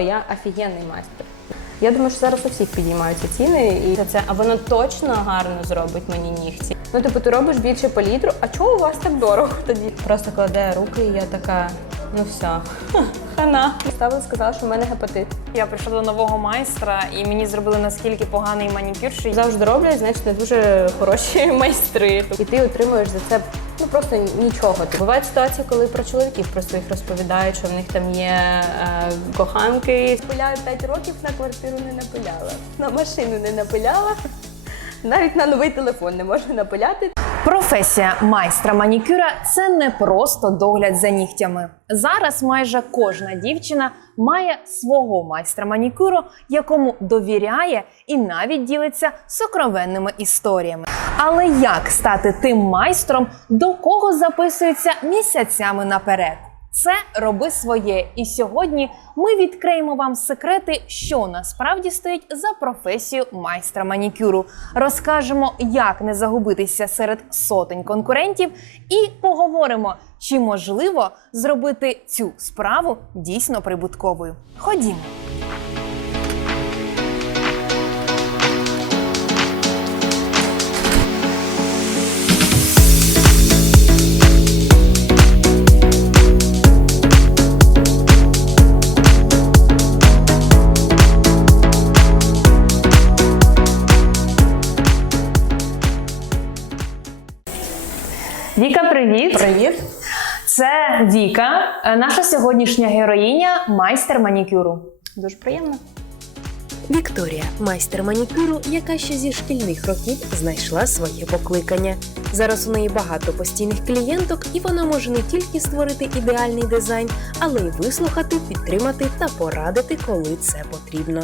Я офігенний майстер. Я думаю, що зараз у всіх підіймаються ціни, і це а воно точно гарно зробить мені нігті. Ну, типу, ти робиш більше палітру, а чого у вас так дорого тоді? Просто кладе руки, і я така, ну все, хана. Ставила, сказала, що в мене гепатит. Я прийшла до нового майстра, і мені зробили наскільки поганий манікюр, що Завжди роблять, значить, не дуже хороші майстри. І ти отримуєш за це просто нічого. Бувають ситуації, коли про чоловіків про своїх розповідають, що в них там є е, коханки. Пиляю 5 років на квартиру не напиляла, на машину не напиляла. Навіть на новий телефон не можу напиляти. Професія майстра манікюра це не просто догляд за нігтями. Зараз майже кожна дівчина має свого майстра манікюру, якому довіряє і навіть ділиться сокровенними історіями. Але як стати тим майстром, до кого записуються місяцями наперед? Це роби своє. І сьогодні ми відкриємо вам секрети, що насправді стоїть за професію майстра манікюру. Розкажемо, як не загубитися серед сотень конкурентів, і поговоримо, чи можливо зробити цю справу дійсно прибутковою. Ходімо. Це Віка, е, наша сьогоднішня героїня, майстер манікюру. Дуже приємно. Вікторія, майстер манікюру, яка ще зі шкільних років знайшла своє покликання. Зараз у неї багато постійних клієнток, і вона може не тільки створити ідеальний дизайн, але й вислухати, підтримати та порадити, коли це потрібно.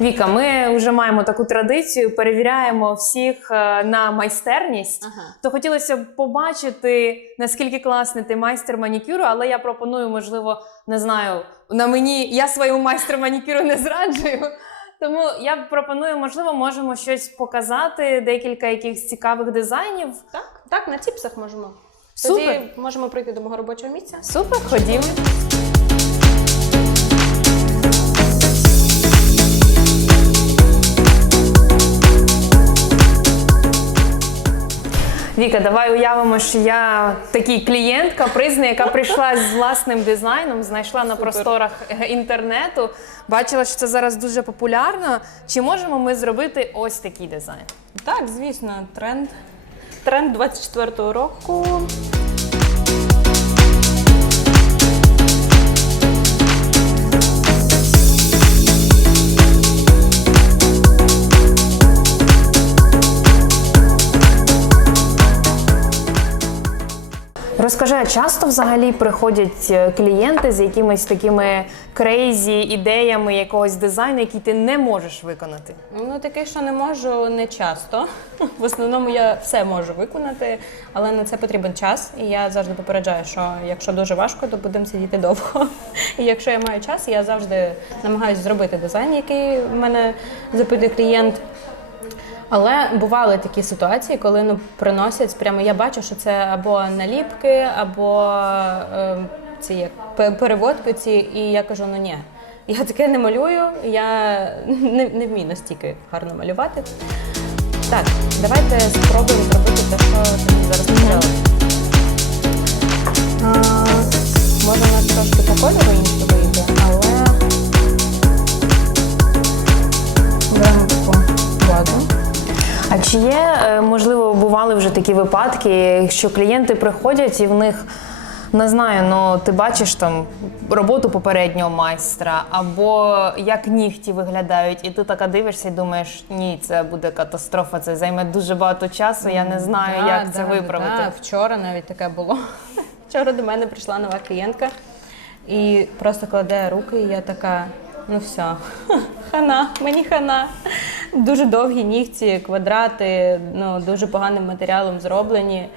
Віка, ми вже маємо таку традицію, перевіряємо всіх е, на майстерність. Ага. То хотілося б побачити, наскільки класний ти майстер манікюру, але я пропоную, можливо, не знаю, на мені я своєму майстру манікюру не зраджую. Тому я пропоную, можливо, можемо щось показати, декілька якихось цікавих дизайнів. Так, так, на ціпсах можемо. Супер. Тоді можемо прийти до мого робочого місця. Супер, ходімо. Віка, давай уявимо, що я такий клієнт капризний, яка прийшла з власним дизайном, знайшла на просторах е, інтернету. Бачила, що це зараз дуже популярно. Чи можемо ми зробити ось такий дизайн? Так, звісно, тренд. Тренд 24-го року. Розкажи, часто взагалі приходять е, клієнти з якимись такими крейзі ідеями якогось дизайну, який ти не можеш виконати? Ну, таке, що не можу не часто. В основному я все можу виконати, але на це потрібен час. І я завжди попереджаю, що якщо дуже важко, то будемо сидіти довго. І якщо я маю час, я завжди намагаюся зробити дизайн, який в мене запитує клієнт. Але бували такі ситуації, коли ну приносять прямо. Я бачу, що це або наліпки, або е, ці як пе- переводки ці, і я кажу: ну ні, я таке не малюю, я не, не вмію настільки гарно малювати. Так, давайте спробуємо зробити те, що ти зараз сказала. Може, у нас трошки по кольору інше вийде, але беремо таку базу. А чи є, е, можливо, бували вже такі випадки, що клієнти приходять і в них. Не знаю, ну ти бачиш там роботу попереднього майстра, або як нігті виглядають, і ти така дивишся і думаєш, ні, це буде катастрофа, це займе дуже багато часу. Я не знаю, Да, як це да, виправити. да. Вчора навіть таке було. Вчора до мене прийшла нова клієнтка і просто кладе руки, і я така. Ну все, хана, мені хана. Дуже довгі нігті, квадрати, ну дуже поганим матеріалом зроблені.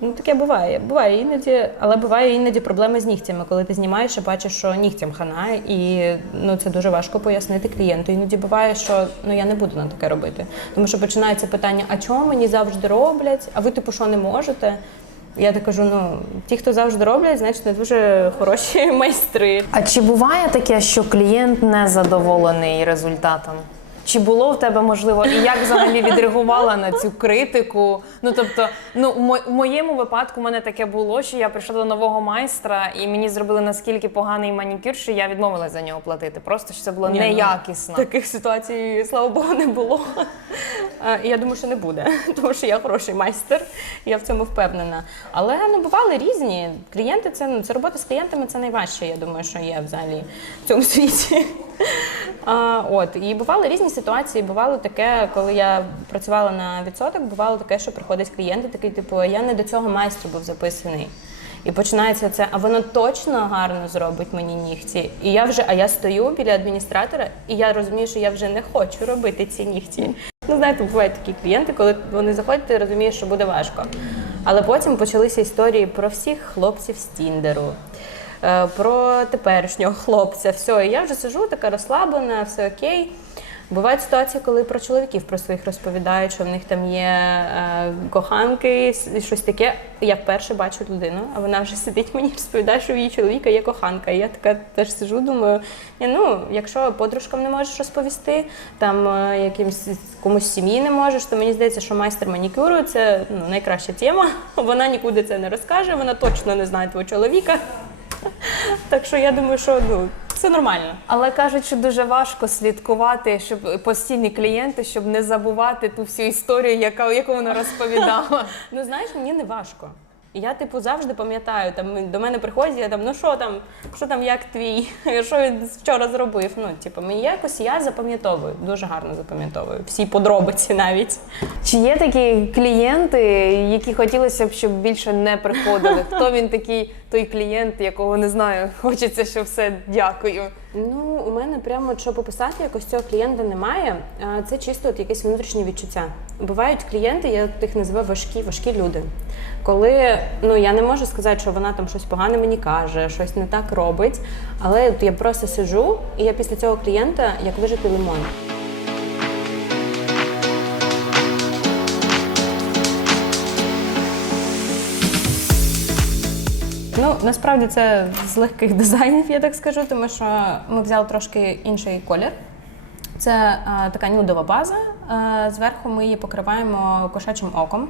Ну, таке буває. Буває іноді, але буває іноді проблеми з нігтями, коли ти знімаєш і бачиш, що нігтям хана, і ну це дуже важко пояснити клієнту. Іноді буває, що ну я не буду на таке робити. Тому що починається питання: а чого мені завжди роблять? А ви типу що не можете? Я так кажу: ну, ті, хто завжди роблять, значить не дуже хороші майстри. А чи буває таке, що клієнт не задоволений результатом? Чи було в тебе можливо, і як взагалі відреагувала на цю критику? Ну тобто, ну в моєму випадку в мене таке було, що я прийшла до нового майстра, і мені зробили наскільки поганий манікюр, що я відмовилася за нього платити. Просто що це було Ні, ну, неякісно. Таких ситуацій, слава Богу, не було. І Я думаю, що не буде, тому що я хороший майстер, я в цьому впевнена. Але ну бували різні клієнти. Це ну це робота з клієнтами. Це найважче. Я думаю, що є взагалі в цьому світі. А, от і бували різні ситуації. Бувало таке, коли я працювала на відсоток, бувало таке, що приходить клієнт і такий, типу, я не до цього майстру був записаний. І починається це, а воно точно гарно зробить мені нігті. І я вже, а я стою біля адміністратора, і я розумію, що я вже не хочу робити ці нігті. Ну, знаєте, бувають такі клієнти, коли вони заходять, ти розумієш, що буде важко. Але потім почалися історії про всіх хлопців з Тіндеру. е, Про теперішнього хлопця, все, і я вже сижу, така розслаблена, все окей. Бувають ситуації, коли про чоловіків про своїх розповідають, що в них там є е, коханки, щось таке. Я вперше бачу людину, а вона вже сидить мені розповідає, що в її чоловіка є коханка. І я така теж сижу, думаю, ну якщо подружкам не можеш розповісти, там е, якимсь комусь сім'ї не можеш, то мені здається, що майстер манікюру це ну, найкраща тема. Вона нікуди це не розкаже, вона точно не знає твого чоловіка. Так що я думаю, що ну, це нормально. Але кажуть, що дуже важко слідкувати, щоб постійні клієнти, щоб не забувати ту всю історію, яка яку вона розповідала. Ну знаєш, мені не важко. Я, типу, завжди пам'ятаю, там до мене приходять, я там, ну що там, що там, як твій, що він вчора зробив. Ну, типу, мені якось я запам'ятовую, дуже гарно запам'ятовую. Всі подробиці навіть. Чи є такі клієнти, які хотілося б, щоб більше не приходили? Хто він такий, той клієнт, якого не знаю, хочеться, що все дякую. Ну, у мене прямо що пописати, якось цього клієнта немає. Це чисто от якесь внутрішнє відчуття. Бувають клієнти, я їх називаю важкі, важкі люди. Коли ну я не можу сказати, що вона там щось погане мені каже, щось не так робить. Але от я просто сижу, і я після цього клієнта як вижити лимон. Ну, насправді це з легких дизайнів, я так скажу, тому що ми взяли трошки інший колір. Це е, така нюдова база. Е, зверху ми її покриваємо кошачим оком.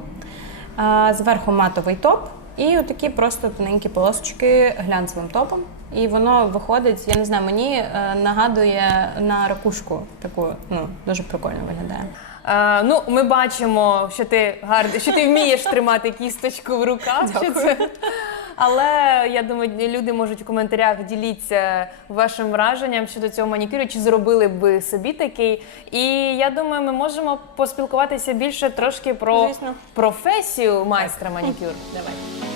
Е, зверху матовий топ і отакі просто тоненькі полосочки глянцевим топом. І воно виходить, я не знаю, мені е, нагадує на ракушку таку, ну, дуже прикольно виглядає. Е, ну, ми бачимо, що ти гарний, що ти вмієш тримати кісточку в руках. Що це... Але я думаю, люди можуть у коментарях діліться вашим враженням щодо цього манікюру, чи зробили б ви собі такий. І я думаю, ми можемо поспілкуватися більше трошки про Звісно. професію майстра манікюр. Давай.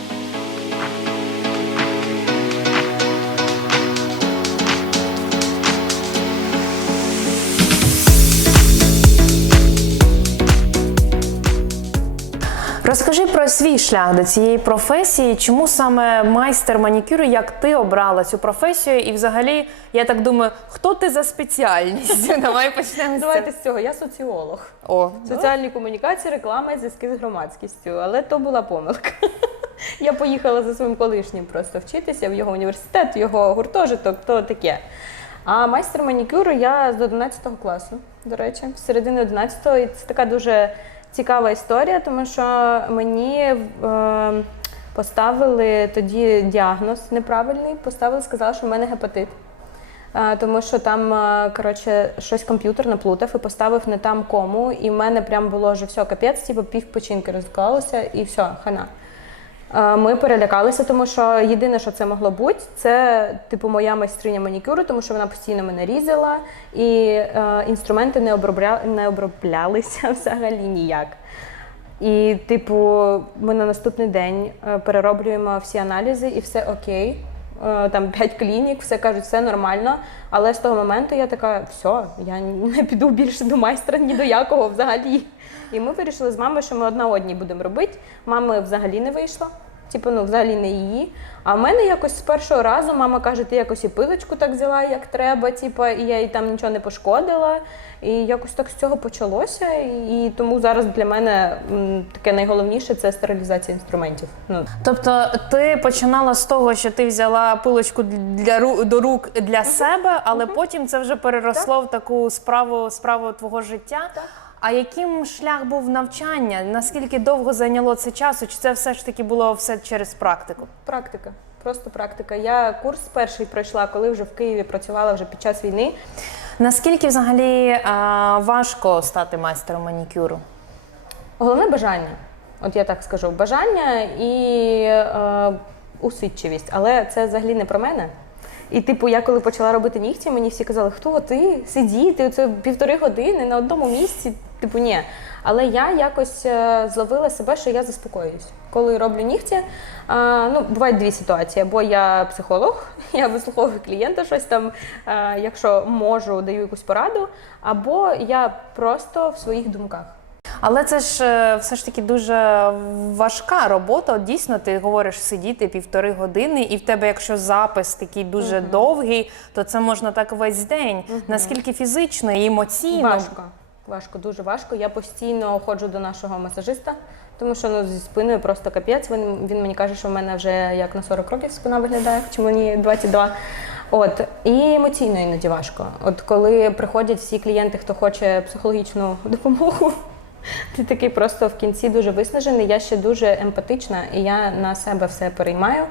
Розкажи про свій шлях до цієї професії. Чому саме майстер манікюру, як ти обрала цю професію? І взагалі, я так думаю, хто ти за спеціальністю? Давай почнемо з Давайте з цього. Я соціолог. О, Соціальні комунікації, реклама і зв'язки з громадськістю. Але то була помилка. Я поїхала за своїм колишнім просто вчитися в його університет, в його гуртожиток, то таке. А майстер манікюру я з 11 класу, до речі, з середини 11-го. І це така дуже цікава історія, тому що мені е, поставили тоді діагноз неправильний, поставили, сказали, що в мене гепатит. Тому що там а, коротше, щось комп'ютер наплутав і поставив не там кому, і в мене прям було вже все капець, типу пів розклалося, і все, хана. Ми перелякалися, тому що єдине, що це могло бути, це типу моя майстриня манікюру, тому що вона постійно мене різала, і е, інструменти не, обробля... не оброблялися взагалі ніяк. І, типу, ми на наступний день е, перероблюємо всі аналізи, і все окей. Е, Там п'ять клінік, все кажуть, все нормально. Але з того моменту я така, все, я не піду більше до майстра ні до якого взагалі. І ми вирішили з мамою, що ми одна одній будемо робити. Мами взагалі не вийшло. типу, ну взагалі не її. А в мене якось з першого разу мама каже, ти якось і пилочку так взяла, як треба, типу, і я їй там нічого не пошкодила. І якось так з цього почалося. І тому зараз для мене таке найголовніше це стерилізація інструментів. Ну, Тобто ти починала з того, що ти взяла пилочку для ру- до рук для себе, але потім це вже переросло в таку справу, справу твого життя. А яким шлях був навчання? Наскільки довго зайняло це часу? Чи це все ж таки було все через практику? практика. Просто практика. Я курс перший пройшла, коли вже в Києві працювала вже під час війни. Наскільки взагалі а, важко стати майстером манікюру? Головне бажання. От я так скажу, бажання і е, усидчивість. Але це взагалі не про мене. І, типу, я коли почала робити нігті, мені всі казали, хто ти сидіти, це півтори години на одному місці. Типу, ні. Але я якось е, зловила себе, що я заспокоююсь. Коли роблю нігті, е, ну, бувають дві ситуації. Або я психолог, я вислуховую клієнта щось там, е, якщо можу, даю якусь пораду, або я просто в своїх думках. Але це ж все ж таки дуже важка робота. От дійсно, ти говориш сидіти півтори години, і в тебе, якщо запис такий дуже довгий, то це можна так весь день. Наскільки фізично і емоційно Важко. Важко, дуже важко. Я постійно ходжу до нашого масажиста, тому що ну, зі спиною просто капець. Він, він мені каже, що в мене вже як на 40 років спина виглядає, чи мені 22. От і емоційно іноді важко. От коли приходять всі клієнти, хто хоче психологічну допомогу, ти такий просто в кінці дуже виснажений. Я ще дуже емпатична, і я на себе все переймаю.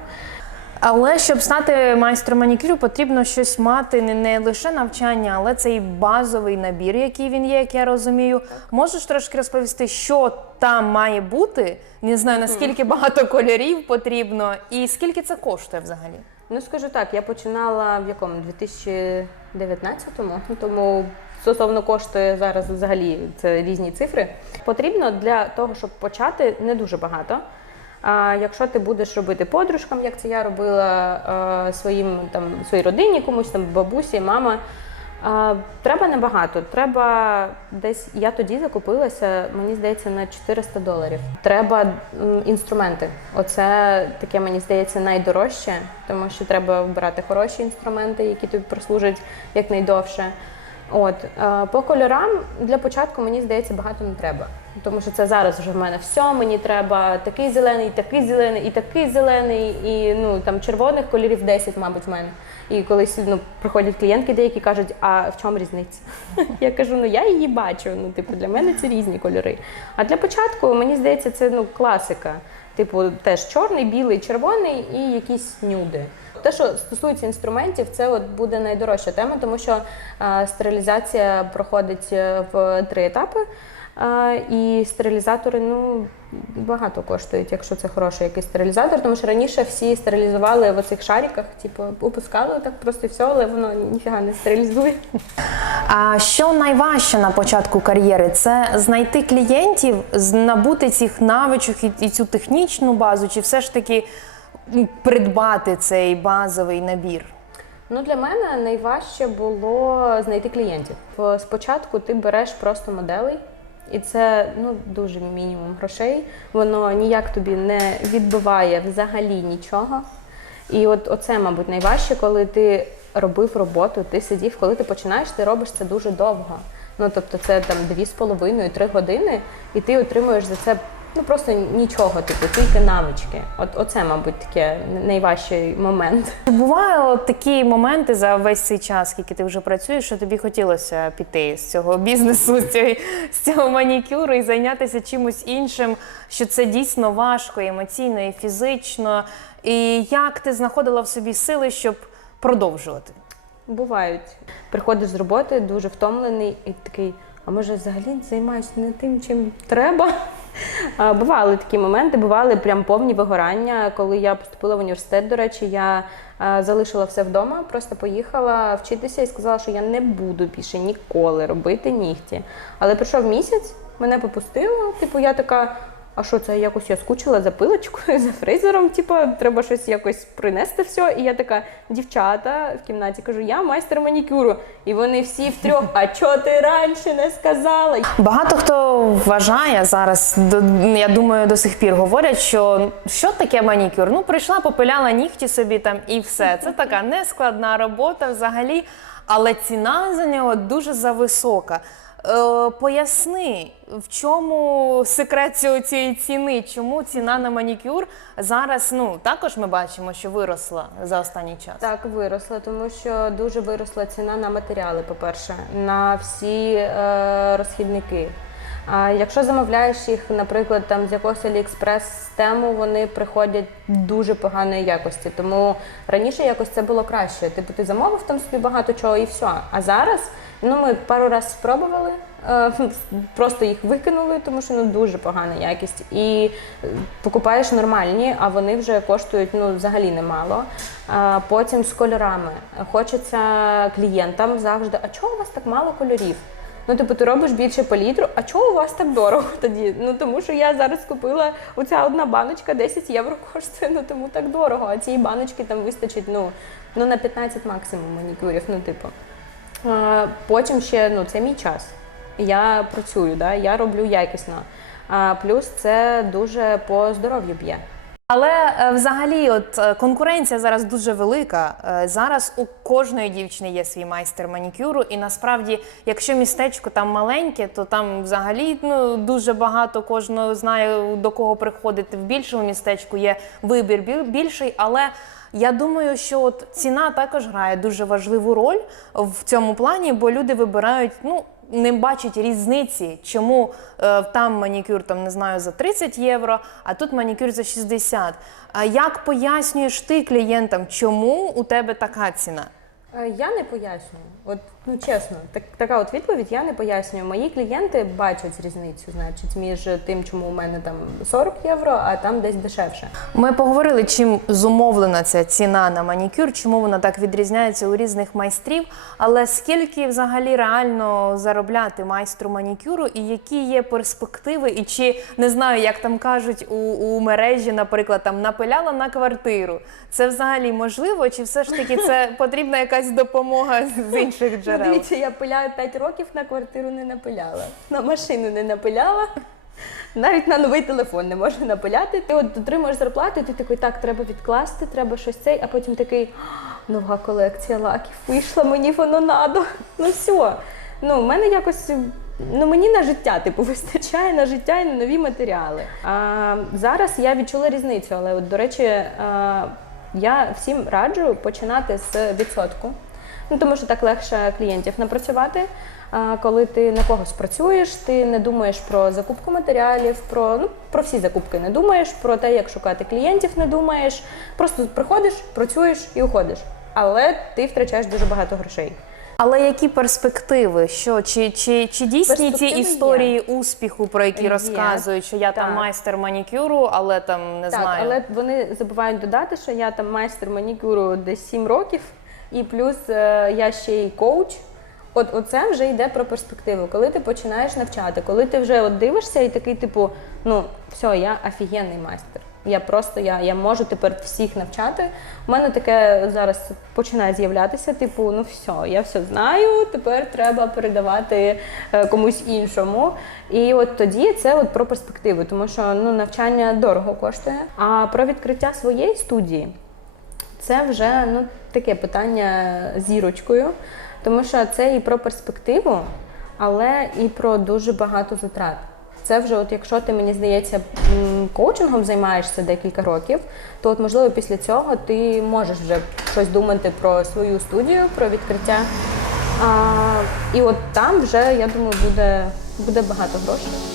Але щоб стати майстром манікюру, потрібно щось мати не, не лише навчання, але це і базовий набір, який він є, як я розумію. Можеш трошки розповісти, що там має бути? Не знаю наскільки багато кольорів потрібно, і скільки це коштує взагалі? Ну скажу так, я починала в якому 2019-му, ну, тому стосовно коштує зараз взагалі це різні цифри. Потрібно для того, щоб почати, не дуже багато. А якщо ти будеш робити подружкам, як це я робила е, своїм там своїй родині, комусь там бабусі, мама. А, треба небагато. Треба десь. Я тоді закупилася, мені здається, на 400 доларів. Треба інструменти. Оце таке, мені здається, найдорожче, тому що треба вибирати хороші інструменти, які тобі прослужать якнайдовше. От е, по кольорам для початку мені здається багато не треба, тому що це зараз вже в мене все. Мені треба такий зелений, такий зелений і такий зелений, і ну там червоних кольорів 10, мабуть, в мене. І колись ну, приходять клієнтки, деякі кажуть, а в чому різниця? Я кажу, ну я її бачу. Ну, типу, для мене це різні кольори. А для початку мені здається, це ну класика. Типу, теж чорний, білий, червоний і якісь нюди. Те, що стосується інструментів, це от буде найдорожча тема, тому що е, стерилізація проходить е, в три етапи. Е, і стерилізатори ну багато коштують, якщо це хороший якийсь стерилізатор. Тому що раніше всі стерилізували в оцих шариках, типу опускали так просто і все, але воно ніфіга не стерилізує. А що найважче на початку кар'єри? Це знайти клієнтів, набути цих навичок і, цю технічну базу, чи все ж таки придбати цей базовий набір? Ну, для мене найважче було знайти клієнтів. Спочатку ти береш просто моделей, і це ну дуже мінімум грошей. Воно ніяк тобі не відбиває взагалі нічого. І от оце, мабуть, найважче, коли ти робив роботу, ти сидів, коли ти починаєш, ти робиш це дуже довго. Ну тобто, це там дві з половиною, три години, і ти отримуєш за це ну просто нічого, типу, тільки навички. От оце, мабуть, таке найважчий момент. Буває от такі моменти за весь цей час, скільки ти вже працюєш, що тобі хотілося піти з цього бізнесу, з цього, з цього манікюру і зайнятися чимось іншим, що це дійсно важко, і емоційно і фізично. І як ти знаходила в собі сили, щоб продовжувати? Бувають. Приходиш з роботи дуже втомлений і такий, а може взагалі займаюся не тим, чим треба. Бували такі моменти, бували прям повні вигорання. Коли я поступила в університет, до речі, я залишила все вдома, просто поїхала вчитися і сказала, що я не буду більше ніколи робити нігті. Але пройшов місяць, мене попустило. Типу, я така. А що це якось я скучила за пилочкою, за фрезером, типу, треба щось якось принести все. І я така, дівчата в кімнаті кажу, я майстер манікюру. І вони всі втрьох, а чого ти раніше не сказала? Багато хто вважає зараз, я думаю, до сих пір говорять, що що таке манікюр? Ну, прийшла, попиляла нігті собі там і все. Це така нескладна робота взагалі, але ціна за нього дуже зависока. Е, поясни, в чому секрет цієї ціни? Чому ціна на манікюр зараз ну також ми бачимо, що виросла за останній час? Так, виросла, тому що дуже виросла ціна на матеріали, по-перше, на всі е, розхідники. А якщо замовляєш їх, наприклад, там з якогось Aliexpress систему, вони приходять дуже поганої якості. Тому раніше якось це було краще. Типу, ти замовив там собі багато чого і все. А зараз ну ми пару разів спробували, е, просто їх викинули, тому що ну дуже погана якість. І покупаєш нормальні, а вони вже коштують ну взагалі немало. Потім з кольорами. Хочеться клієнтам завжди, а чого у вас так мало кольорів? Ну, типу, ти робиш більше палітру, а чого у вас так дорого тоді? Ну тому що я зараз купила оця одна баночка 10 євро коштує, ну тому так дорого. А цієї баночки там вистачить ну, ну на 15 максимум манікюрів. Ну, типу. Потім ще ну, це мій час. Я працюю, да? я роблю якісно. А, плюс це дуже по здоров'ю б'є. Але е, взагалі, от е, конкуренція зараз дуже велика. Е, Зараз у кожної дівчини є свій майстер манікюру, і насправді, якщо містечко там маленьке, то там взагалі ну дуже багато кожного знає до кого приходити. В більшому містечку є вибір більший, але. Я думаю, що от ціна також грає дуже важливу роль в цьому плані, бо люди вибирають, ну не бачить різниці, чому е, там манікюр там не знаю за 30 євро, а тут манікюр за 60. А як пояснюєш ти клієнтам, чому у тебе така ціна? Е, Я не пояснюю. От ну чесно, так така от відповідь я не пояснюю. Мої клієнти бачать різницю, значить, між тим, чому у мене там 40 євро, а там десь дешевше. Ми поговорили, чим зумовлена ця ціна на манікюр, чому вона так відрізняється у різних майстрів. Але скільки взагалі реально заробляти майстру манікюру, і які є перспективи, і чи не знаю, як там кажуть у, у мережі, наприклад, там напиляла на квартиру. Це взагалі можливо, чи все ж таки це потрібна якась допомога з інших Ну, джерел? дивіться, я пиляю 5 років на квартиру не напиляла, на машину не напиляла. Навіть на новий телефон не можна напиляти. Ти от отримуєш зарплату, і ти такий, так, треба відкласти, треба щось цей, а потім такий нова колекція лаків вийшла, мені воно надо. Ну все. Ну, в мене якось. Ну, мені на життя, типу, вистачає на життя і на нові матеріали. А, зараз я відчула різницю, але от, до речі, а, я всім раджу починати з відсотку. Ну, тому що так легше клієнтів напрацювати. А коли ти на когось працюєш, ти не думаєш про закупку матеріалів, про ну про всі закупки не думаєш, про те, як шукати клієнтів, не думаєш. Просто приходиш, працюєш і уходиш. Але ти втрачаєш дуже багато грошей. Але які перспективи? Що чи, чи, чи дійсні ці Перспективи є. історії успіху, про які Є. розказують, що я там майстер манікюру, але там не так, знаю. але вони забувають додати, що я там майстер манікюру десь 7 років, і плюс е, я ще й коуч. От оце вже йде про перспективу. Коли ти починаєш навчати, коли ти вже от дивишся і такий, типу, ну все, я офігенний майстер. Я просто я, я можу тепер всіх навчати. У мене таке зараз починає з'являтися, типу, ну все, я все знаю, тепер треба передавати е, комусь іншому. І от тоді це от про перспективу, тому що ну, навчання дорого коштує. А про відкриття своєї студії це вже ну, таке питання зірочкою, тому що це і про перспективу, але і про дуже багато затрат. Це вже, от якщо ти, мені здається, коучингом займаєшся декілька років, то от можливо після цього ти можеш вже щось думати про свою студію, про відкриття. А, і от там вже, я думаю, буде, буде багато грошей.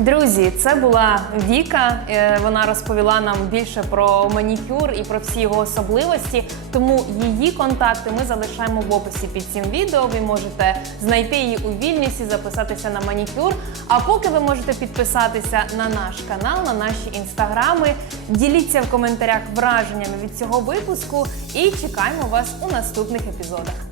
Друзі, це була Віка. Е, Вона розповіла нам більше про манікюр і про всі його особливості. Тому її контакти ми залишаємо в описі під цим відео. Ви можете знайти її у Вільнюсі, записатися на манікюр. А поки ви можете підписатися на наш канал, на наші інстаграми. Діліться в коментарях враженнями від цього випуску і чекаємо вас у наступних епізодах.